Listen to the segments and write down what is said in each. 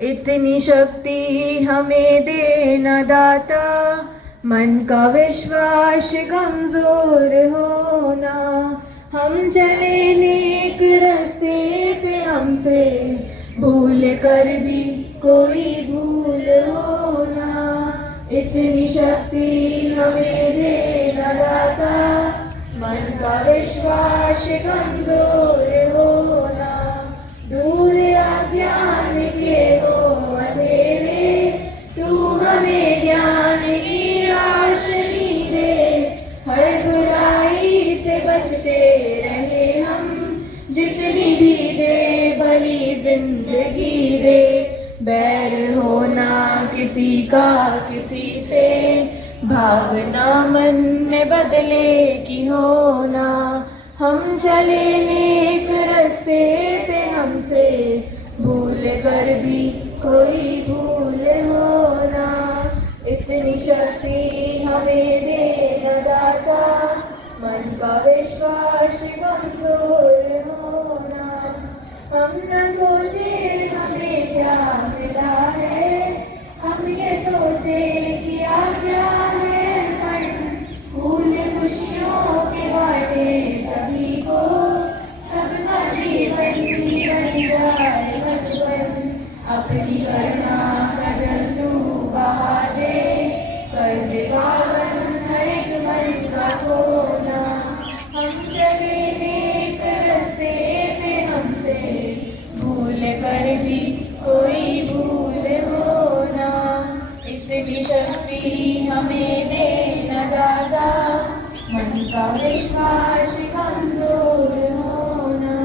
इतनी शक्ति हमें देना दाता, मन का विश्वास कमजोर होना। हम चले नेक रास्ते पे, हमसे भूल कर भी कोई भूल होना। इतनी शक्ति हमें देना दाता, मन का विश्वास कमजोर होना। दूर अज्ञान के वो अंधेरे, तू हमें ज्ञान की रोशनी दे। हर बुराई से बचते रहे हम, जितनी भी दे भली जिंदगी दे। बैर होना किसी का किसी से, भावना मन में बदले की होना। हम चले नेक रास्ते पे, हमसे भूल कर भी कोई भूल होना। इतनी शक्ति हमें देना दाता, मन का विश्वास कमजोर होना। हम न सोचे हमें क्या मिला है, हम ये सोचे किया क्या है। फूल खुशियों के बाटे सभी को, सबका जीवन बन जाए बचपन। अपनी करुणा कदम तू बहा दे, कर दे पावन हर एक मन का कोना। हम चले नेक रास्ते पे, हमसे भूल कर भी कोई भूल होना। इतनी शक्ति हमें देना दाता, मन का विश्वास कमजोर होना।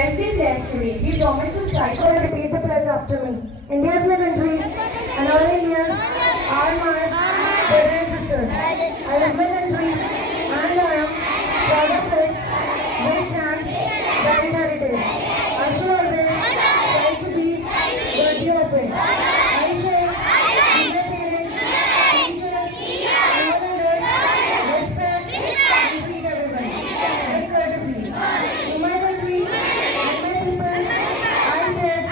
Empty destiny, you promise to strike or repeat the pledge after me. India is my country, and all Indians are my brothers and sisters. I love my country, and I am proud of it, rich and varied heritage. I shall always try to be worthy of it. I shall be the parents, teachers, elders, respect, and treat everyone with courtesy. To my country and my people, I pledge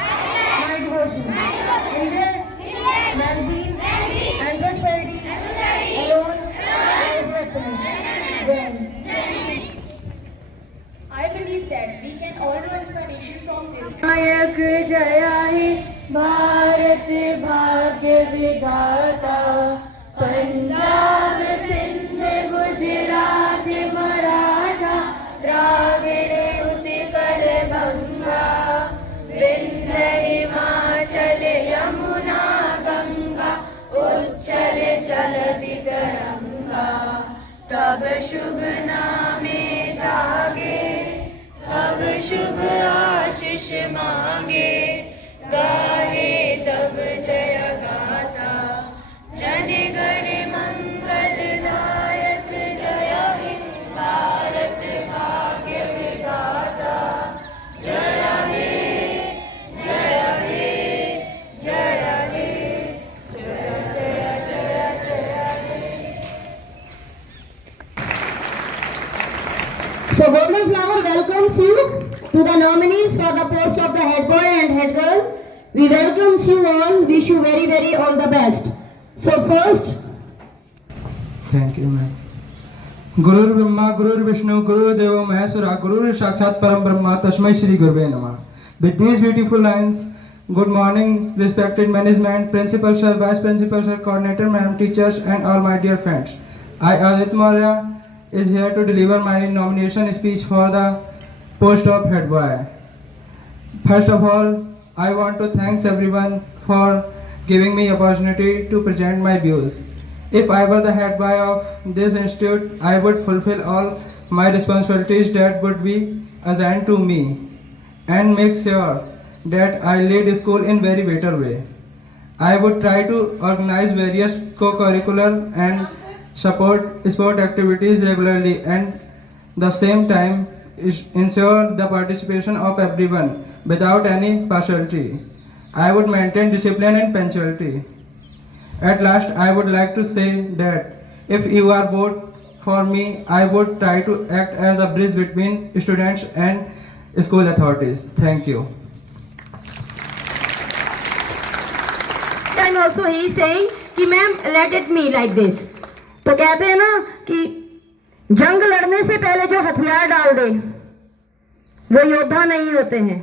my devotion. India, well-being and prosperity alone is happiness. Well, I believe that we can all do inspiration from this. नायक जया है भारत भाग्य विधाता, पंजाब सिंध गुजरात मराठा, द्राविड़ उत्कल बंगा, विंध्य हिमाचल यमुना गंगा, उच्छल चलति तरंगा। तब शुभ नामे जागे, तब शुभ आशीष मांगे, गाहे तब जय गाथा। जन गण मंगल नायक जय हिंद भारत भाग्य विधाता। जय हे जय हे जय हे, जय जय जय जय हे। so Golden Flower welcomes you to the nominees for the post of the head boy and head girl. We welcome you all, wish you very all the best. So first, thank you ma'am. गुरुर् ब्रह्मा गुरुर्विष्णु गुरुर्देवो महेश्वरा, गुरुर् साक्षात परम ब्रह्मा, तस्मै श्री गुरुवे नमः। With these beautiful lines, good morning, respected management, principal sir, vice principal sir, coordinator ma'am, teachers, and all my dear friends. I, Adit Maurya, is here to deliver my nomination speech for the post of head boy. First of all, I want to thank everyone for giving me opportunity to present my views. If I were the head boy of this institute, I would fulfill all my responsibilities that would be assigned to me and make sure that I lead the school in very better way. I would try to organize various co-curricular and support sport activities regularly, and the same time ensure the participation of everyone without any partiality. I would maintain discipline and punctuality. At last, I would like to say that if you are vote for me, I would try to act as a bridge between students and school authorities. Thank you. time also he is saying कि ma'am let it me like this. तो कहते हैं ना कि जंग लड़ने से पहले जो हथियार डाल दे वो योद्धा नहीं होते हैं.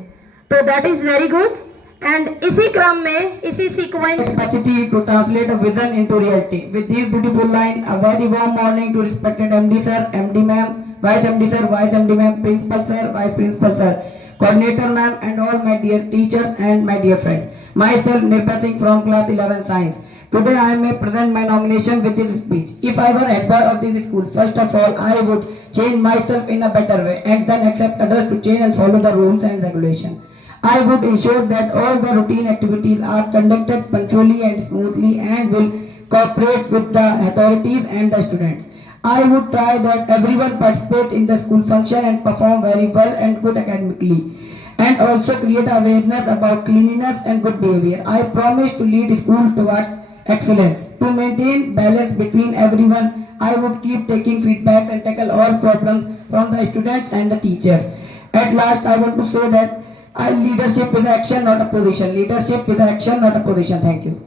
तो that is very good. And इसी क्रम में इसी sequence Capacity to translate a vision into reality. With these beautiful lines, a very warm morning to respected MD sir, MD ma'am, Vice MD sir, Vice MD ma'am, Principal sir, Vice Principal sir, Coordinator ma'am, and all my dear teachers and my dear friends. Myself Nirbhay Singh from class 11 science. Today I may present my nomination with this speech. If I were head boy of this school, first of all I would change myself in a better way and then accept others to change and follow the rules and regulations. I would ensure that all the routine activities are conducted punctually and smoothly and will cooperate with the authorities and the students. I would try that everyone participate in the school function and perform very well and good academically, and also create awareness about cleanliness and good behavior. I promise to lead school towards excellence. To maintain balance between everyone, I would keep taking feedbacks and tackle all problems from the students and the teachers. At last, I want to say that leadership is action, not a position. Leadership is action, not a position. Thank you.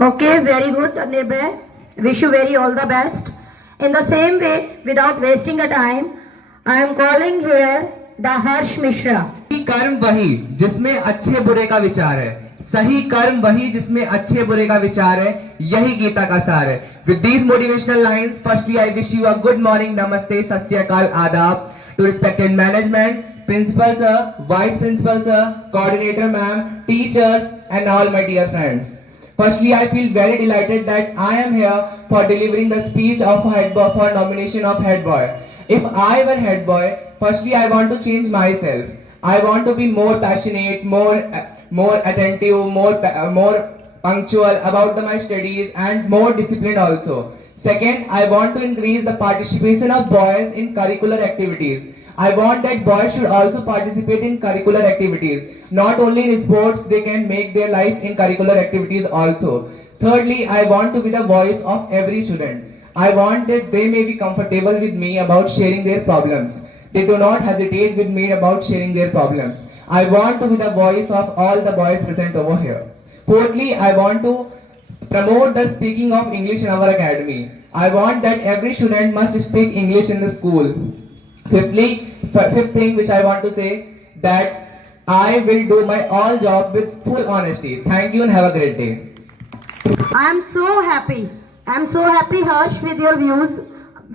Okay, very good, Nirbhay. Wish you very all the best. In the same way, without wasting a time, I am calling here the Harsh Mishra. सही कर्म वही जिसमें अच्छे बुरे का विचार है. सही कर्म वही जिसमें अच्छे बुरे का विचार है. यही गीता का सार है. With these motivational lines, firstly I wish you a good morning, namaste, sat sri akal, adab to respected management, principal sir, vice principal sir, coordinator ma'am, teachers, and all my dear friends. Firstly, I feel very delighted that I am here for delivering the speech of head boy for nomination of head boy. If I were head boy, firstly I want to change myself. I want to be more passionate, more attentive, more punctual about my studies and more disciplined also. Second, I want to increase the participation of boys in curricular activities. I want that boys should also participate in curricular activities. Not only in sports, they can make their life in curricular activities also. Thirdly, I want to be the voice of every student. I want that they may be comfortable with me about sharing their problems. They do not hesitate with me about sharing their problems. I want to be the voice of all the boys present over here. Fourthly, I want to promote the speaking of English in our academy. I want that every student must speak English in the school. Fifth thing which I want to say, that I will do my all job with full honesty. Thank you and have a great day. I am so happy. I am so happy, Harsh, with your views.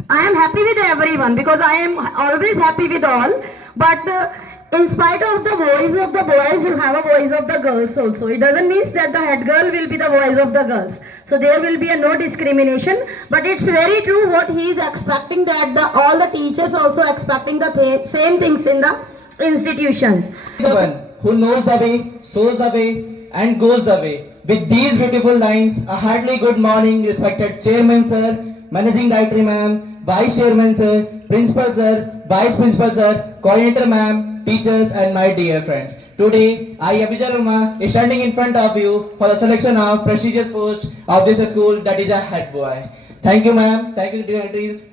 I am happy with everyone because I am always happy with all. But in spite of the voice of the boys, you have a voice of the girls also. It doesn't mean that the head girl will be the voice of the girls. So there will be a no discrimination. But it's very true what he is expecting, that all the teachers also expecting the same things in the institutions. The one who knows the way, shows the way, and goes the way. With these beautiful lines, a heartily good morning, respected Chairman Sir, Managing Director Ma'am, Vice Chairman Sir, Principal Sir, Vice Principal Sir, Coordinator Ma'am, teachers, and my dear friends. Today, I, Abhijay Verma, is standing in front of you for the selection of prestigious post of this school, that is a head boy. Thank you, ma'am. Thank you, dignitaries.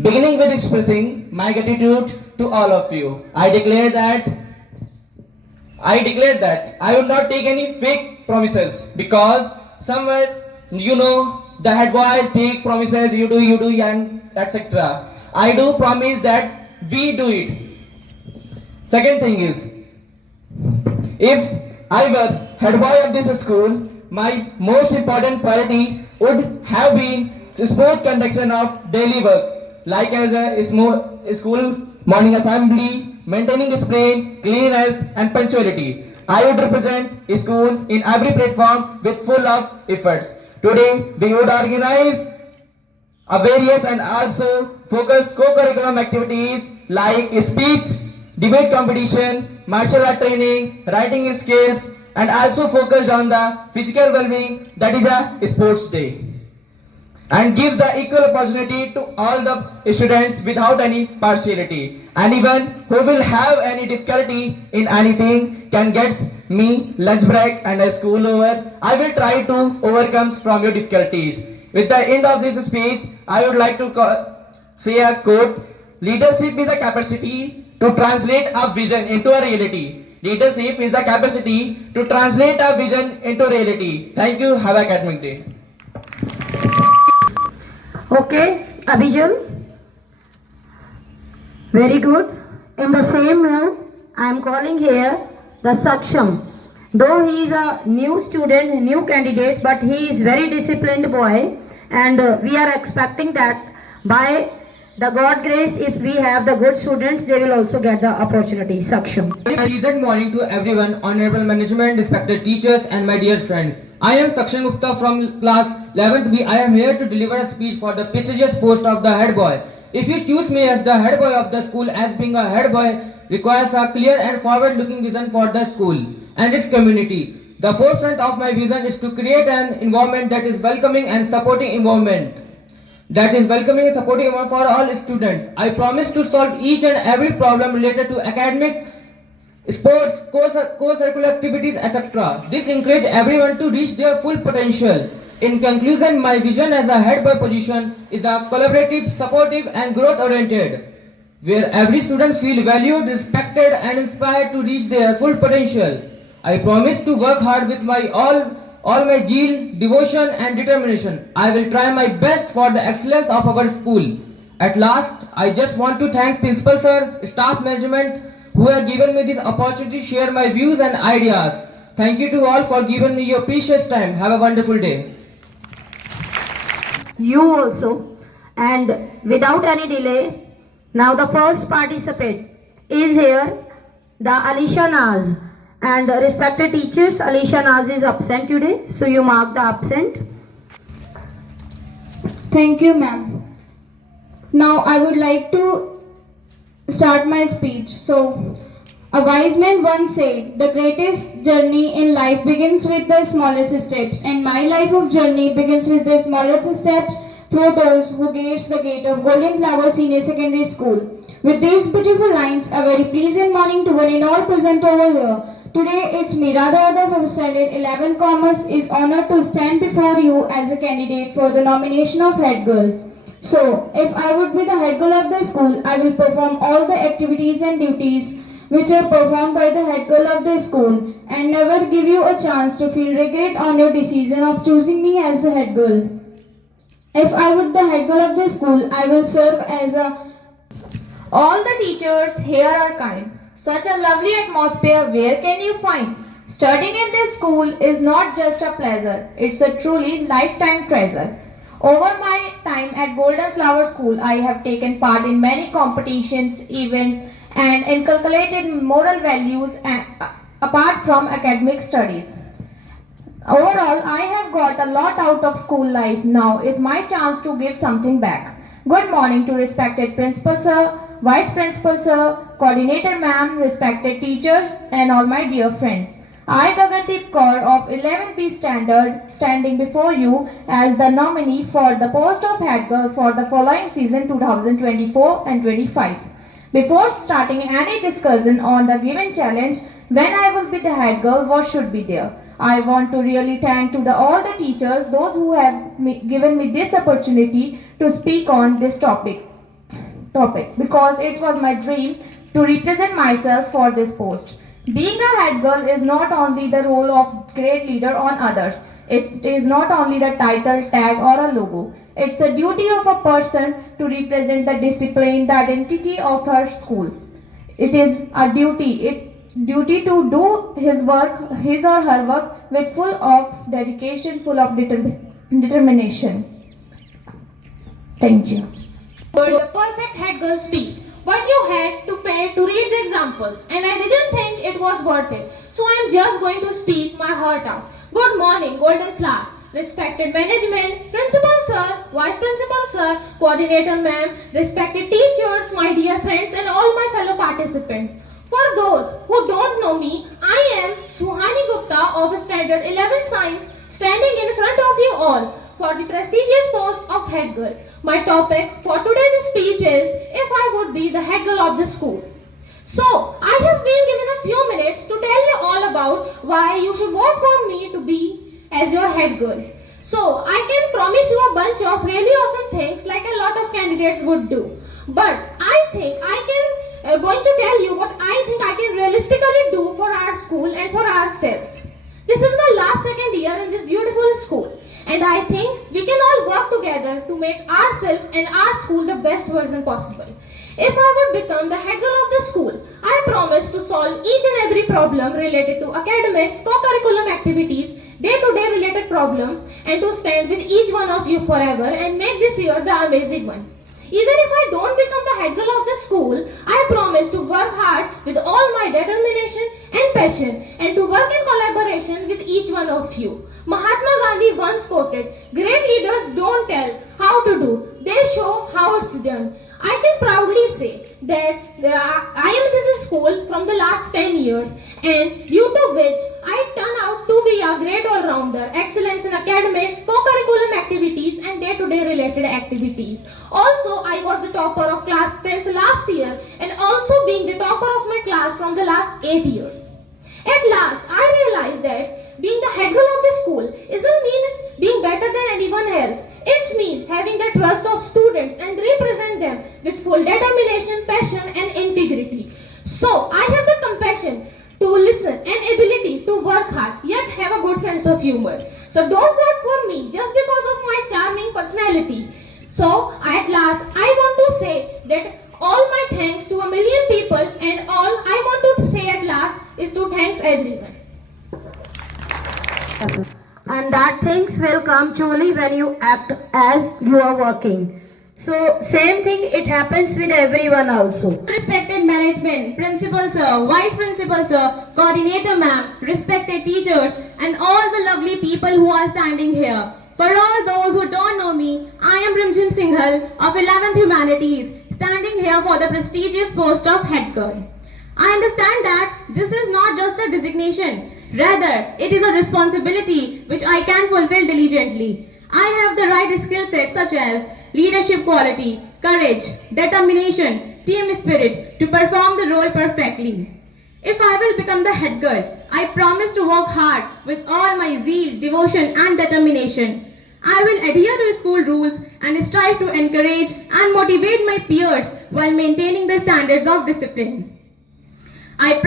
Beginning with expressing my gratitude to all of you, I declare that I will not take any fake promises, because somewhere, the head boy take promises, you do, and etc. I do promise that we do it. Second thing is, if I were head boy of this school, my most important priority would have been smooth conduction of daily work, like as a school morning assembly, maintaining discipline, cleanliness, and punctuality. I would represent school in every platform with full of efforts. Today, we would organize various and also focus co-curriculum activities like speech, debate competition, martial art training, writing skills, and also focused on the physical well-being, that is a sports day, and gives the equal opportunity to all the students without any partiality. Anyone who will have any difficulty in anything can get me lunch break and a school over. I will try to overcome from your difficulties. With the end of this speech, I would like to say a quote: leadership is the capacity to translate a vision into a reality. Leadership is the capacity to translate a vision into reality. Thank you. Have an academic day. Okay, Abhijal. Very good. In the same room, I am calling here the Saksham. Though he is a new student, new candidate, but he is very disciplined boy, and we are expecting that by the God grace, if we have the good students, they will also get the opportunity. Saksham. Very pleasant morning to everyone, honorable management, respected teachers and my dear friends. I am Saksham Gupta from class 11th B. I am here to deliver a speech for the prestigious post of the head boy. If you choose me as the head boy of the school, as being a head boy requires a clear and forward-looking vision for the school and its community. The forefront of my vision is to create an environment that is welcoming and supporting environment. For all students. I promise to solve each and every problem related to academic, sports, co-curricular activities, etc. This encourages everyone to reach their full potential. In conclusion, my vision as a head boy position is a collaborative, supportive and growth-oriented, where every student feels valued, respected and inspired to reach their full potential. I promise to work hard with my all my zeal, devotion and determination. I will try my best for the excellence of our school. At last, I just want to thank Principal Sir, staff management who have given me this opportunity to share my views and ideas. Thank you to all for giving me your precious time. Have a wonderful day. You also. And without any delay, now the first participant is here, the Alisha Naz. And respected teachers, Alisha Naz is absent today, so you mark the absent. Thank you, ma'am. Now I would like to start my speech. So, a wise man once said, the greatest journey in life begins with the smallest steps, and my life of journey begins with the smallest steps through those who gates the gate of Golden Flower Senior Secondary School. With these beautiful lines, a very pleasant morning to one and all present over here. Today, it's me, Radha from Standard 11 Commerce, is honored to stand before you as a candidate for the nomination of head girl. So, if I would be the head girl of the school, I will perform all the activities and duties which are performed by the head girl of the school and never give you a chance to feel regret on your decision of choosing me as the head girl. If I would the head girl of the school, I will serve as a... All the teachers here are kind. Such a lovely atmosphere, where can you find? Studying in this school is not just a pleasure, it's a truly lifetime treasure. Over my time at Golden Flower School, I have taken part in many competitions, events and inculcated moral values apart from academic studies. Overall, I have got a lot out of school life. Now is my chance to give something back. Good morning to respected Principal Sir, Vice Principal Sir, Coordinator Ma'am, respected teachers and all my dear friends. I, Gagandeep Kaur of 11B Standard, standing before you as the nominee for the post of head girl for the following season 2024 and 25. Before starting any discussion on the given challenge, when I will be the head girl, what should be there? I want to really thank to all the teachers, those who have given me this opportunity to speak on this topic because it was my dream to represent myself for this post. Being a head girl is not only the role of great leader on others. It is not only the title, tag or a logo. It's a duty of a person to represent the discipline, the identity of her school. It is a duty to do his or her work with full of dedication, full of determination. Thank you. For the perfect head girl speech, but you had to pay to read the examples and I didn't think it was worth it. So I'm just going to speak my heart out. Good morning, Golden Flower. Respected management, Principal Sir, Vice Principal Sir, Coordinator Ma'am, respected teachers, my dear friends and all my fellow participants. For those who don't know me, I am Suhani Gupta of Standard 11 Science, standing in front of you all for the prestigious post of head girl. My topic for today's speech is if I would be the head girl of the school. So, I have been given a few minutes to tell you all about why you should vote for me to be as your head girl. So, I can promise you a bunch of really awesome things like a lot of candidates would do. But I think I can going to tell you what I think I can realistically actually do for our school and for ourselves. This is my last second year in this beautiful school, and I think we can all work together to make ourselves and our school the best version possible. If I would become the head girl of the school, I promise to solve each and every problem related to academics, co-curriculum activities, day-to-day related problems, and to stand with each one of you forever and make this year the amazing one. Even if I don't become the head girl of the school, I promise to work hard with all my determination and passion and to work in collaboration with each one of you. Mahatma Gandhi once quoted, "Great leaders don't tell how to do, they show how it's done." I can proudly say that I am in this school from the last 10 years, and due to which I turn out to be a great all-rounder, excellence in academics, co-curriculum activities and day-to-day related activities. Also, I was the topper of class 10th last year and also being the topper of my class from the last 8 years. At last, I realized that being the head girl of the school isn't mean being better than anyone else. It's mean having the trust of students and represent them with full determination, passion and integrity. So, I have the compassion to listen and ability to work hard yet have a good sense of humor. So, don't vote for me just because of my charming personality. So, at last, I want to say that all my thanks to a million people, and all I want to say at last is to thanks everyone. And that things will come truly when you act as you are working. So same thing it happens with everyone also. Respected management, principal sir, vice principal sir, coordinator ma'am, respected teachers, and all the lovely people who are standing here. For all those who don't know me, I am Rimjim Singhal of 11th Humanities, standing here for the prestigious post of head girl. I understand that this is not just a designation, rather it is a responsibility which I can fulfill diligently. I have the right skill sets such as leadership quality, courage, determination, team spirit to perform the role perfectly. If I will become the head girl, I promise to work hard with all my zeal, devotion and determination. I will adhere to school rules and strive to encourage and motivate my peers while maintaining the standards of discipline. I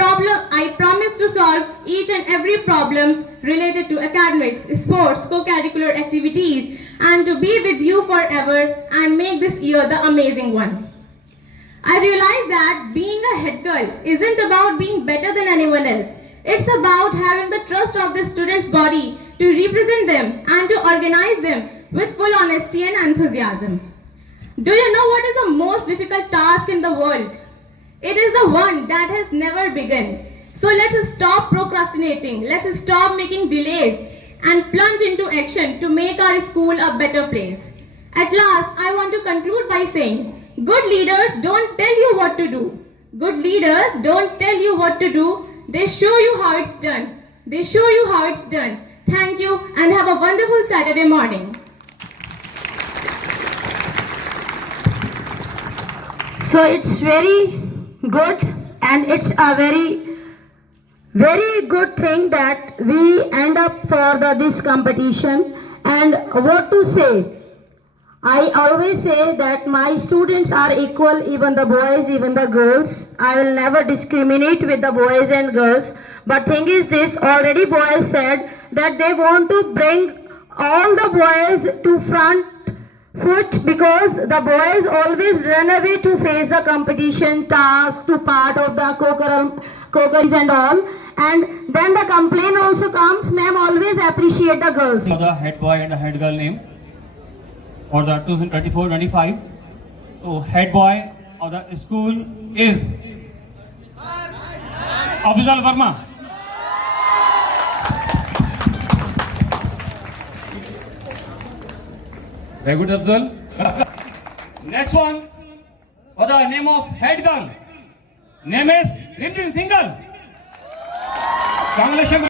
promise to solve each and every problem related to academics, sports, co-curricular activities, and to be with you forever and make this year the amazing one. I realize that being a head girl isn't about being better than anyone else. It's about having the trust of the student's body to represent them and to organize them with full honesty and enthusiasm. Do you know what is the most difficult task in the world? It is the one that has never begun. So let's stop procrastinating, let's stop making delays and plunge into action to make our school a better place. At last, I want to conclude by saying, good leaders don't tell you what to do. Good leaders don't tell you what to do. They show you how it's done. They show you how it's done. Thank you and have a wonderful Saturday morning. So it's very good and it's a very good thing that we end up for this competition. And what to say, I always say that my students are equal, even the boys, even the girls. I will never discriminate with the boys and girls. But thing is this, already boys said that they want to bring all the boys to front foot because the boys always run away to face the competition task, to part of the co-curriculum and all. And then the complaint also comes, ma'am always appreciate the girls. The head boy and the head girl name for the 2024-25. So head boy of the school is Afzal Verma. Very good, Afzal. Next one for the name of head girl. Name is Rimjim Singhal. Congratulations.